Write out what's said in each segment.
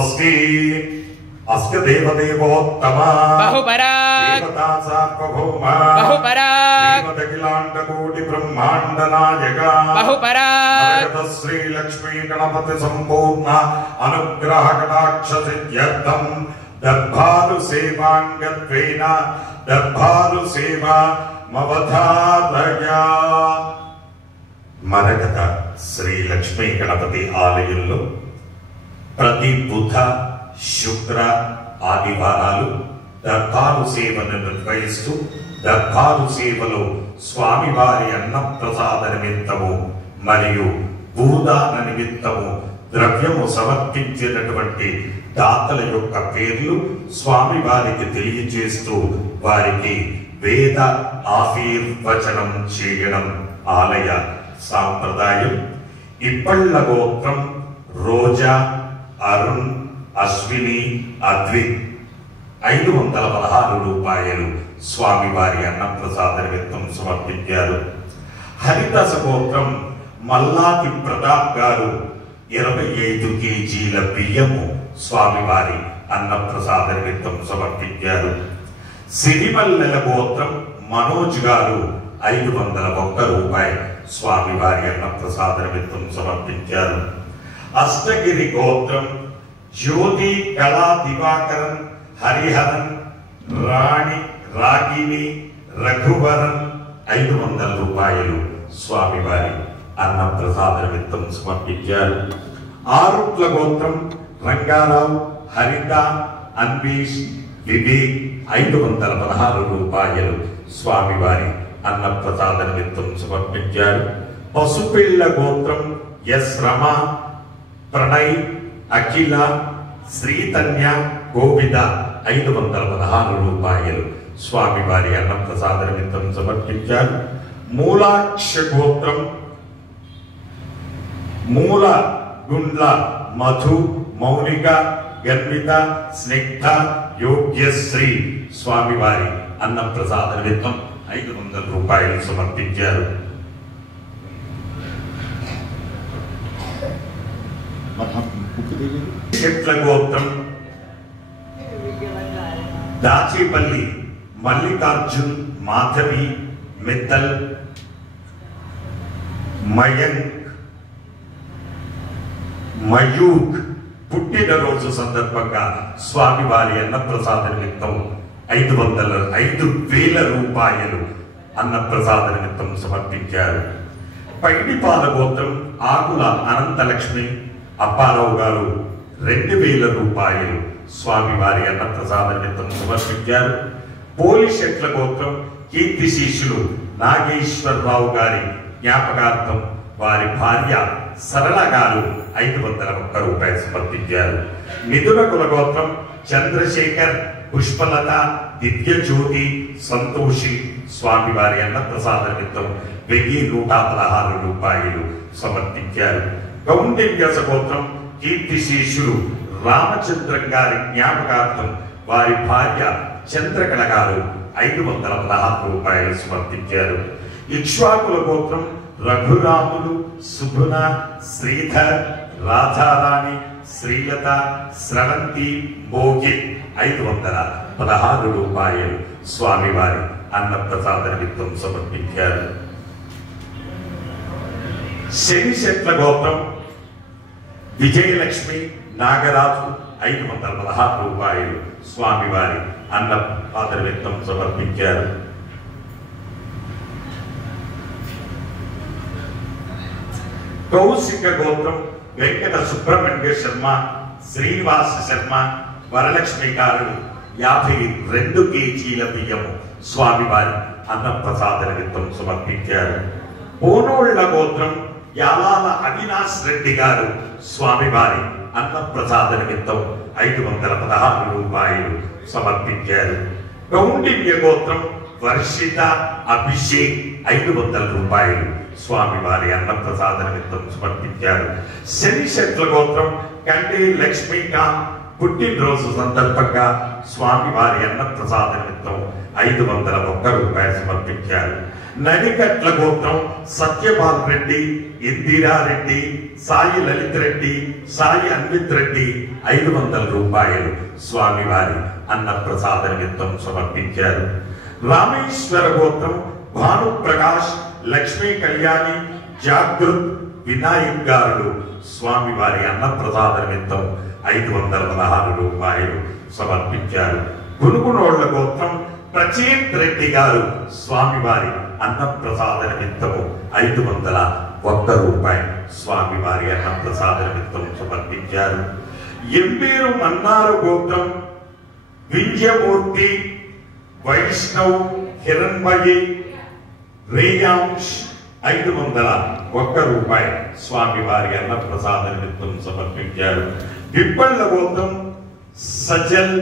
अस्य देवदेवोत्तमा बहुपराग देवता सार्वभौमा बहुपराग देवदखिलाण्डकोटि ब्रह्माण्ड नायका बहुपराग श्री लक्ष्मी गणपति संपूर्ण अनुग्रह कटाक्ष सिद्ध्यर्थं दर्भारु सेवांगत्वेन दर्भारु सेवा मवधारया మరగత శ్రీ లక్ష్మీ గణపతి ఆలయంలో ప్రతి బుధ శుక్ర ఆదివారాలు దర్బారు సేవను నిర్వహిస్తూ దర్బారు సేవలో స్వామివారి అన్నప్రసాద నిమిత్తము మరియు భూదాన నిమిత్తము ద్రవ్యము సమర్పించినటువంటి దాతల యొక్క పేర్లు స్వామివారికి తెలియజేస్తూ వారికి వేద ఆశీర్వచనం చేయడం ఆలయ సాంప్రదాయం. ఇప్పళ్ళ గోత్రం రోజా, అరుణ్, అశ్విని, అద్విత్ 516 రూపాయలు స్వామివారి అన్నప్రసాద నిమిత్తం సమర్పించారు. హరిదాస గోత్రం మల్లాది ప్రతాప్ గారు 25 కేజీల బియ్యము స్వామివారి అన్నప్రసాద నిమిత్తం సమర్పించారు. సిరిమల్లెల గోత్రం మనోజ్ గారు 501 రూపాయలు స్వామివారి అన్నప్రసాద నిమిత్తం సమర్పించారు. అష్టగిరి గోత్రం జ్యోతి కళా దివాకరన్, హరిహరన్, రాగిని, రఘువరన్ 500 రూపాయలు స్వామివారి అన్నప్రసాద నిమిత్తం సమర్పించారు. ఆరుట్ల గోత్రం రంగారావు, హరిత, అన్వేష్, వివేక్ 516 రూపాయలు స్వామివారి అన్నప్రసాద నిమిత్తం సమర్పించారు. పసుపిళ్ళ గోత్రం ఎస్ రమ, ప్రణయ్, అఖిల, శ్రీతన్య, గోవిద 516 రూపాయలు స్వామివారి అన్నప్రసాద నిమిత్తం సమర్పించారు. మూలాక్ష గోత్రం మూల గుండ్ల మధు, మౌనిక, గర్విత, స్నిగ్ధ, యోగ్యశ్రీ స్వామివారి అన్నప్రసాద నిమిత్తం 500 రూపాయలు సమర్పించారు. చెట్ల గోత్రం దాచేపల్లి మల్లికార్జున్, మాధవి, మిత్తల్, మయూక్ పుట్టినరోజు సందర్భంగా స్వామివారి అన్నప్రసాద నిమిత్తం 5,000 రూపాయలు అన్నప్రసాద నిమిత్తం సమర్పించారు. పైడిపాల గోత్రం ఆకుల అనంతలక్ష్మి, అప్పారావు గారు 2,000 రూపాయలు స్వామివారి అన్నప్రసాద నిమిత్తం సమర్పించారు. పోలిషెట్ల గోత్రం కీర్తి శిష్యులు నాగేశ్వరరావు గారి జ్ఞాపకార్థం వారి భార్య సరళ గారు 501 రూపాయలు సమర్పించారు. మిథున కుల గోత్రం చంద్రశేఖర్, పుష్పలత, దివ్యజ్యోతి, సంతోషి స్వామివారి అన్నప్రసాద నిమిత్తం 1,116 రూపాయలు సమర్పించారు. కౌండిన్య గోత్రం కీర్తి శిష్యులు రామచంద్రం గారి జ్ఞాపకార్థం వారి భార్య చంద్రకళ గారు 516 రూపాయలు సమర్పించారు. ఇక్ష్వాకుల గోత్రం రఘురాములు, సుగుణ, శ్రీధర్, రాధారాణి, శ్రీలత, స్రవంతి, మోగి 516 రూపాయలు స్వామివారి అన్నప్రసాద నిమిత్తం సమర్పించారు. శనిశెట్ల గోత్రం విజయలక్ష్మి, నాగరాజు 516 రూపాయలు స్వామివారి అన్నప్రసాద నిమిత్తం సమర్పించారు. కౌశిక గోత్రం వెంకట సుబ్రహ్మణ్య శర్మ, శ్రీనివాస శర్మ, వరలక్ష్మి గారు 52 కేజీల బియ్యము స్వామివారి అన్నప్రసాద నిమిత్తం సమర్పించారు. పోనోళ్ల గోత్రం యాలాల అవినాష్ రెడ్డి గారు స్వామివారి అన్నప్రసాద నిమిత్తం 516 రూపాయలు సమర్పించారు. కౌండిన్య గోత్రం వర్షిత, అభిషేక్ 500 రూపాయలు స్వామివారి అన్నప్రసాద నిమిత్తం సమర్పించారు. శనిశెట్ల గోత్రం కండే లక్ష్మీకాంత్ పుట్టినరోజు సందర్భంగా స్వామివారి అన్నప్రసాద నిమిత్తం 501 రూపాయలు సమర్పించారు. నడికట్ల గోత్రం సత్యపాల్ రెడ్డి, ఇందిరారెడ్డి, సాయి లలిత్ రెడ్డి, సాయి అన్విత్ రెడ్డి 500 రూపాయలు స్వామివారి అన్నప్రసాద నిమిత్తం సమర్పించారు. రామేశ్వర గోత్రం భానుప్రకాష్, లక్ష్మీ కళ్యాణి, జాగృత్, వినాయక్ గారు స్వామివారి అన్నప్రసాద నిమిత్తం 516 రూపాయలు సమర్పించారు. గునుగునోళ్ల గోత్రం ప్రచేత్ రెడ్డి గారు స్వామివారి అన్నప్రసాద నిమిత్తము 501 రూపాయలు స్వామివారి అన్నప్రసాద నిమిత్తం సమర్పించారు. ఎంబేరు మన్నారు గోత్రం వింజమూర్తి, వైష్ణవ్, హిరణ్మయి, రేయాంష్ 501 రూపాయలు స్వామివారి అన్నప్రసాద నిమిత్తం సమర్పించారు. పిప్పళ్ళ గోత్రం సజల్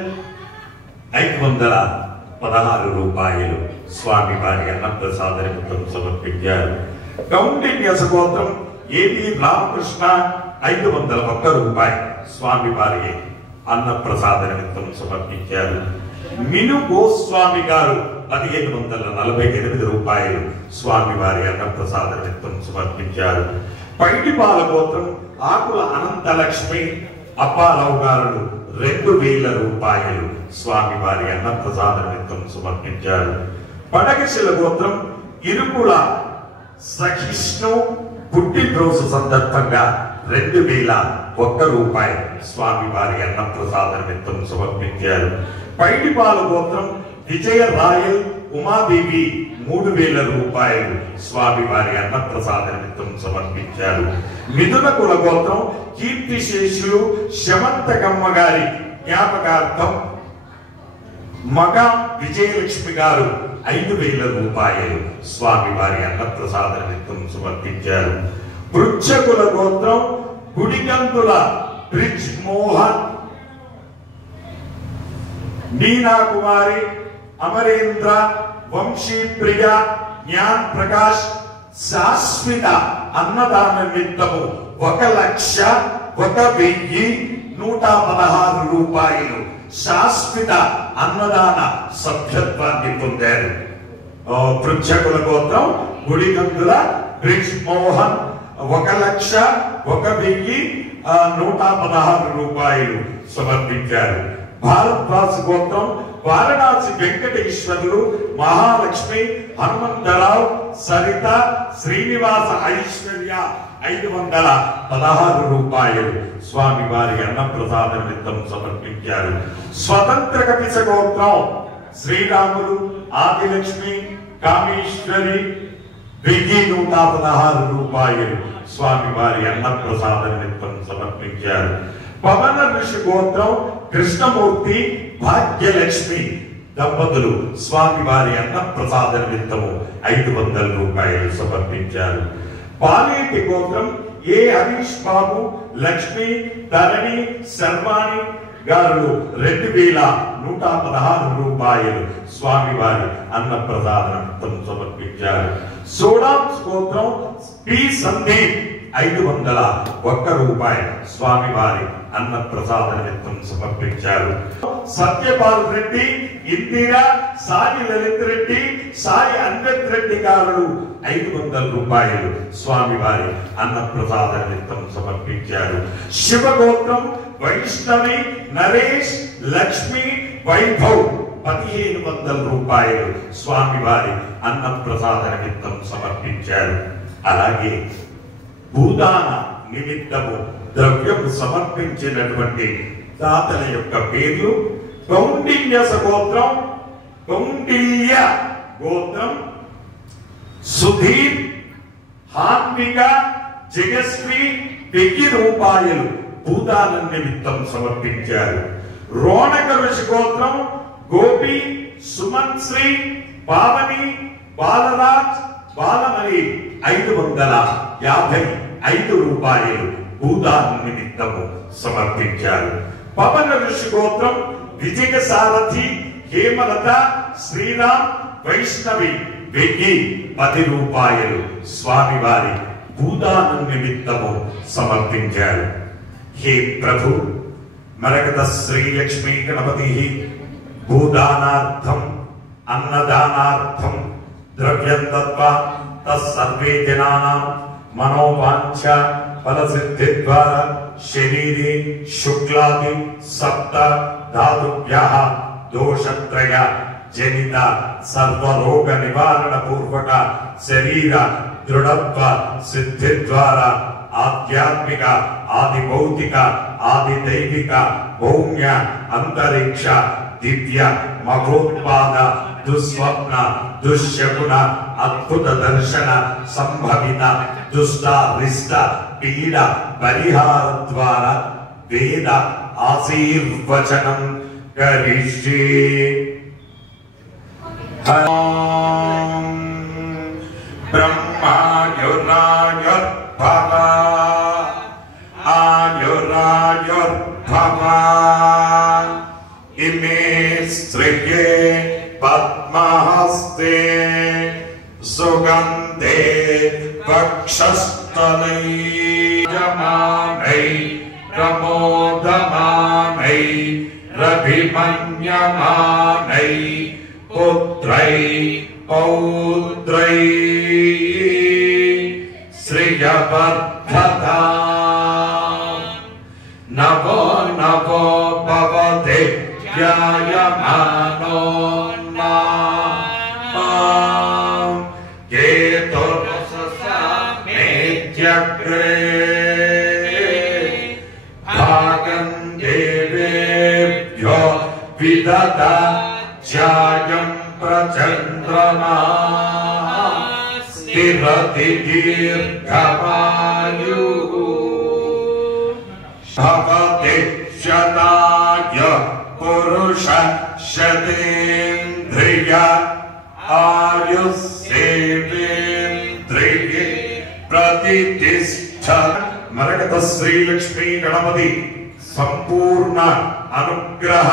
516 రూపాయలు స్వామివారి అన్నప్రసాద నిమిత్తం సమర్పించారు. కౌండిన్యస గోత్రం ఏవి రామకృష్ణ 501 రూపాయలు స్వామివారి అన్నప్రసాద నిమిత్తం సమర్పించారు. మిను గోస్వామి గారు 1548 రూపాయలు స్వామివారి అన్నప్రసాద నిమిత్తం సమర్పించారు. పైటిపాల గోత్రం ఆకుల అనంతలక్ష్మి, అప్పారావు గారు 2000 రూపాయలు స్వామివారి అన్నప్రసాద నిమిత్తం సమర్పించారు. పడగశిల గోత్రం ఇరుకుల సహిష్ణు పుట్టినరోజు సందర్భంగా 2001 రూపాయలు స్వామివారి అన్నప్రసాద నిమిత్తం సమర్పించారు. పైడిపాల గోత్రం విజయ రాయల్, ఉమాదేవి 3000 రూపాయలు స్వామివారి అన్నప్రసాద నిమిత్తం సమర్పించారు. మిథున కుల గోత్రం కీర్తిశేషులు శమంతకమ్మ గారి జ్ఞాపకార్థం మగ విజయలక్ష్మి గారు 5000 రూపాయలు స్వామివారి అన్నప్రసాద నిమిత్తం సమర్పించారు. వృక్షకుల గోత్రం గుడిగంతుల బ్రిజ్ మోహన్, నీనా కుమారి, అమరేంద్ర, వంశీ ప్రియ, జ్ఞాన్ ప్రకాష్ శాశ్వత అన్నదాన నిమిత్తము 1,01,116 రూపాయలు శాశ్వత అన్నదాన సభ్యత్వాన్ని పొందారు. వృక్షకుల గోత్రం గుడిగంతుల బ్రిజ్ మోహన్ 1,01,116 రూపాయలు సమర్పించారు. భారద్వాజ్ గోత్రం వారణాసి వెంకటేశ్వర్లు, మహాలక్ష్మి, హనుమంతరావు, సరిత, శ్రీనివాస, ఐశ్వర్య 516 రూపాయలు స్వామివారి అన్నప్రసాద నిమిత్తం సమర్పించారు. స్వతంత్ర కపిస గోత్రం శ్రీరాములు, ఆదిలక్ష్మి, కామేశ్వరి 1,116 రూపాయలు స్వామివారి అన్నప్రసాద నిమిత్తం సమర్పించారు. పవన ఋషి గోత్రం కృష్ణమూర్తి, భాగ్యలక్ష్మి దంపతులు స్వామివారి అన్నప్రసాద నిమిత్తము 500 రూపాయలు సమర్పించారు. పాలేటి గోత్రం ఏ హరీష్ బాబు, లక్ష్మి, ధరణి, శర్వాణి గారు 2,116 రూపాయలు స్వామివారి అన్నప్రసాద నిమిత్తం సమర్పించారు. సోడామ్స్ గోత్రం పి సందీప్ 501 రూపాయలు స్వామివారి అన్నప్రసాద నిమిత్తం సమర్పించారు. సత్యపాల్ రెడ్డి, ఇందిరా, సాయి లలిత్ రెడ్డి, సాయి అన్విత్ రెడ్డి గారు 500 రూపాయలు స్వామివారి అన్నప్రసాద నిమిత్తం సమర్పించారు. శివగోత్రం వైష్ణవి, నరేష్, లక్ష్మి, వైభవ్ 1,500 రూపాయలు స్వామివారి అన్నప్రసాద నిమిత్తం సమర్పించారు. అలాగే భూదాన నిమిత్తము ద్రవ్యము సమర్పించినటువంటి దాతల యొక్క పేర్లు: కౌండిన్యస గోత్రం కౌండిల్య గోత్రం సుధీర్, హాన్విక, జగశ్రీ 1000 రూపాయలు భూదాన నిమిత్తం సమర్పించారు. రోణక ఋషి గోత్రం గోపి, సుమన్ శ్రీ, పావని, బాలరాజ్, బాలమణి 555 రూపాయలు భూదాన నిమిత్తము సమర్పించారు. పవన ఋషి గోత్రం విజయ సారథి, హేమలత, శ్రీరామ్, వైష్ణవి 1010 రూపాయలు స్వామివారి భూదాన నిమిత్తము సమర్పించారు. హే ప్రభు, మరకత శ్రీలక్ష్మీ గణపతి భూదానార్థం, అన్నదానార్థం, ద్రవ్యం దత్వా తస్సర్వే జనానాం మనోవాంఛ ఫలసిద్ధి ద్వారా శరీరే శుక్లాది సప్త ధాతుభ్యః దోషత్రయ జనిత సర్వరోగ నివారణ పూర్వక శరీర దృఢత్వ సిద్ధి ద్వారా ఆధ్యాత్మిక ఆది భౌతిక ఆది దైవిక భౌమ్య అంతరిక్ష దివ్య మహోత్పాద దుస్వప్న దుశ్శకున అద్భుత దర్శన సంభవిత దుష్ట రిష్ట పీడ పరిహార ద్వారా వేద ఆశీర్వచనం కరిష్యే. బ్రహ్మాయురాయుర్భవ ఆయురాయుర్భవ ఇమే శ్రియే పద్మహస్తే సుగంధే వక్షస్థలై యమానై ప్రమోదమానై రభిమన్యమానై పుత్రై పౌత్రై శ్రియవర్ధతా నవో నవో భవతే ధ్యాయమానో కేతుర్ససామేత్యగ్రే భాగం దేవేభ్యో విదదా ధ్యాయం ప్రచంద్రమా స్థిరతి దీర్ఘమాయుః భవతి శతాయ పురుష శతేంద్రియ ఆయుస్సేవేంద్రియే ప్రతిష్ఠ. మరకత శ్రీలక్ష్మీ గణపతి సంపూర్ణ అనుగ్రహ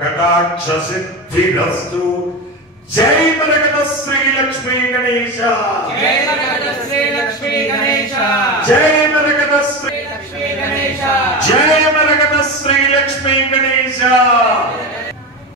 కటాక్ష సిద్ధిరస్తు. జై మరకత శ్రీలక్ష్మీ గణేశ. జై మరకత శ్రీలక్ష్మీ గణేశ. జై